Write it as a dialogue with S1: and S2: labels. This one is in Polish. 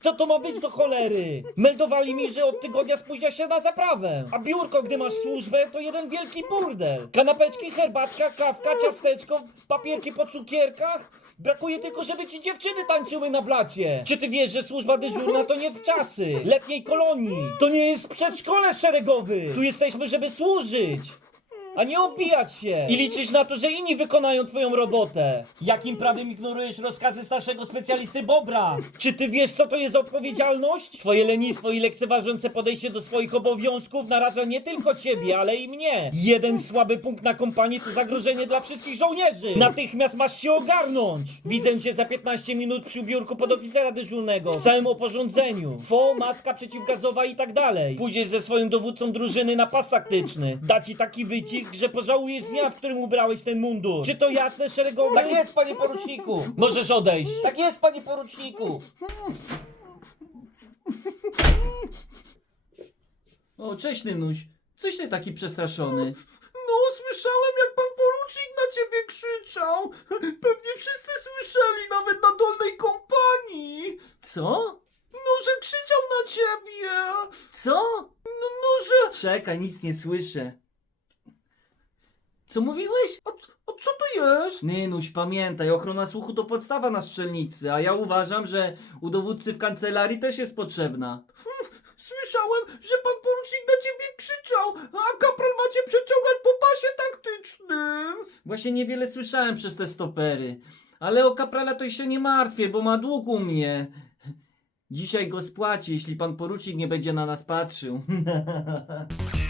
S1: Co to ma być do cholery? Meldowali mi, że od tygodnia spóźnia się na zaprawę. A biurko, gdy masz służbę, to jeden wielki burdel. Kanapeczki, herbatka, kawka, ciasteczko, papierki po cukierkach. Brakuje tylko, żeby ci dziewczyny tańczyły na blacie. Czy ty wiesz, że służba dyżurna to nie w czasy letniej kolonii? To nie jest przedszkole szeregowy. Tu jesteśmy, żeby służyć. A nie opijać się i liczyć na to, że inni wykonają twoją robotę. Jakim prawem ignorujesz rozkazy starszego specjalisty Bobra? Czy ty wiesz, co to jest odpowiedzialność? Twoje lenistwo i lekceważące podejście do swoich obowiązków naraża nie tylko ciebie, ale i mnie. Jeden słaby punkt na kompanii to zagrożenie dla wszystkich żołnierzy. Natychmiast masz się ogarnąć. Widzę cię za 15 minut przy biurku podoficera dyżurnego. W całym oporządzeniu. Fo, maska przeciwgazowa i tak dalej. Pójdziesz ze swoim dowódcą drużyny na pas taktyczny. Da ci taki wycisk, że pożałujesz dnia, w którym ubrałeś ten mundur. Czy to jasne, szeregowy?
S2: Tak jest, panie poruczniku!
S1: Możesz odejść.
S2: Tak jest, panie poruczniku!
S1: O, cześć Nynuś. Coś ty taki przestraszony.
S2: No, słyszałem jak pan porucznik na ciebie krzyczał. Pewnie wszyscy słyszeli, nawet na dolnej kompanii.
S1: Co?
S2: No, że krzyczał na ciebie.
S1: Co?
S2: No, no że...
S1: Czekaj, nic nie słyszę. Co mówiłeś?
S2: A, a co to jest?
S1: Nynuś, pamiętaj, ochrona słuchu to podstawa na strzelnicy, a ja uważam, że u dowódcy w kancelarii też jest potrzebna.
S2: Słyszałem, że pan porucznik na ciebie krzyczał, a kapral macie przeciągać po pasie taktycznym.
S1: Właśnie niewiele słyszałem przez te stopery. Ale o kaprala to się nie martwię, bo ma dług u mnie. Dzisiaj go spłaci, jeśli pan porucznik nie będzie na nas patrzył.